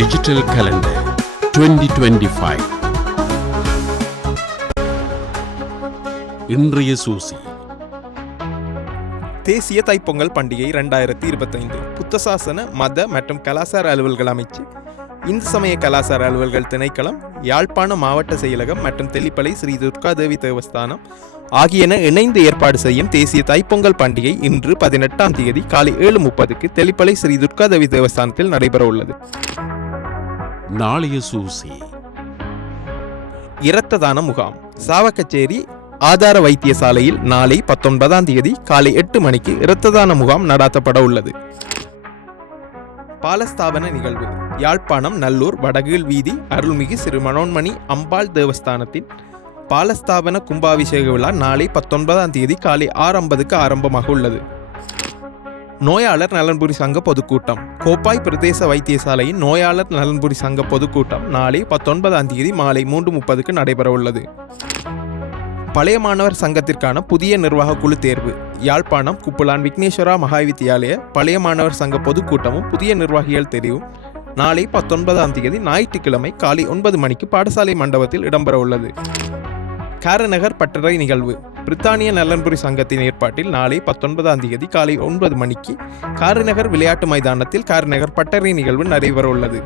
Digital calendar 2025. இன்றைய சூசி. தேசிய தைப்பொங்கல் பண்டிகை 2025 புத்தசாசன மத மற்றும் கலாசார அலுவல்கள் அமைச்சு, இந்து சமய கலாசார அலுவல்கள் திணைக்களம், யாழ்ப்பாண மாவட்ட செயலகம் மற்றும் தெல்லிப்பளை ஸ்ரீ துர்காதேவி தேவஸ்தானம் ஆகியன இணைந்து ஏற்பாடு செய்யும் தேசிய தைப்பொங்கல் பண்டிகை இன்று 18ஆம் தேதி காலை 7:30 தெல்லிப்பளை ஸ்ரீ துர்காதேவி தேவஸ்தானத்தில் நடைபெற உள்ளது. நாளைய சூசி. இரத்த தான முகாம் சாவக்கச்சேரி ஆதார வைத்தியசாலையில் நாளை 19ஆம் தேதி காலை 8 மணிக்கு இரத்த தான முகாம் நடாத்தப்பட உள்ளது. பாலஸ்தாபன நிகழ்வு யாழ்ப்பாணம் நல்லூர் வடகீழ் வீதி அருள்மிகு சிறு மனோன்மணி அம்பாள் தேவஸ்தானத்தின் பாலஸ்தாபன கும்பாபிஷேக விழா நாளை 19ஆம் தேதி காலை 6:50 ஆரம்பமாக உள்ளது. நோயாளர் நலன்புரி சங்க பொதுக்கூட்டம் கோப்பாய் பிரதேச வைத்தியசாலையின் நோயாளர் நலன்புரி சங்க பொதுக்கூட்டம் நாளை 19ஆம் தேதி மாலை 3:30 நடைபெற உள்ளது. பழைய மாணவர் சங்கத்திற்கான புதிய நிர்வாக குழு தேர்வு யாழ்ப்பாணம் குப்புலான் விக்னேஸ்வரா மகாவித்தியாலய பழைய மாணவர் சங்க பொதுக்கூட்டமும் புதிய நிர்வாகிகள் தெரிவும் நாளை 19ஆம் தேதி ஞாயிற்றுக்கிழமை காலை 9 மணிக்கு பாடசாலை மண்டபத்தில் இடம்பெற உள்ளது. காரநகர் பட்டறை நிகழ்வு பிரித்தானிய நலன்புரி சங்கத்தின் ஏற்பாட்டில் நாளை 19ஆம் தேதி காலை 9 மணிக்கு காரநகர் விளையாட்டு மைதானத்தில் காரநகர் பட்டறை நிகழ்வு நடைபெற உள்ளது.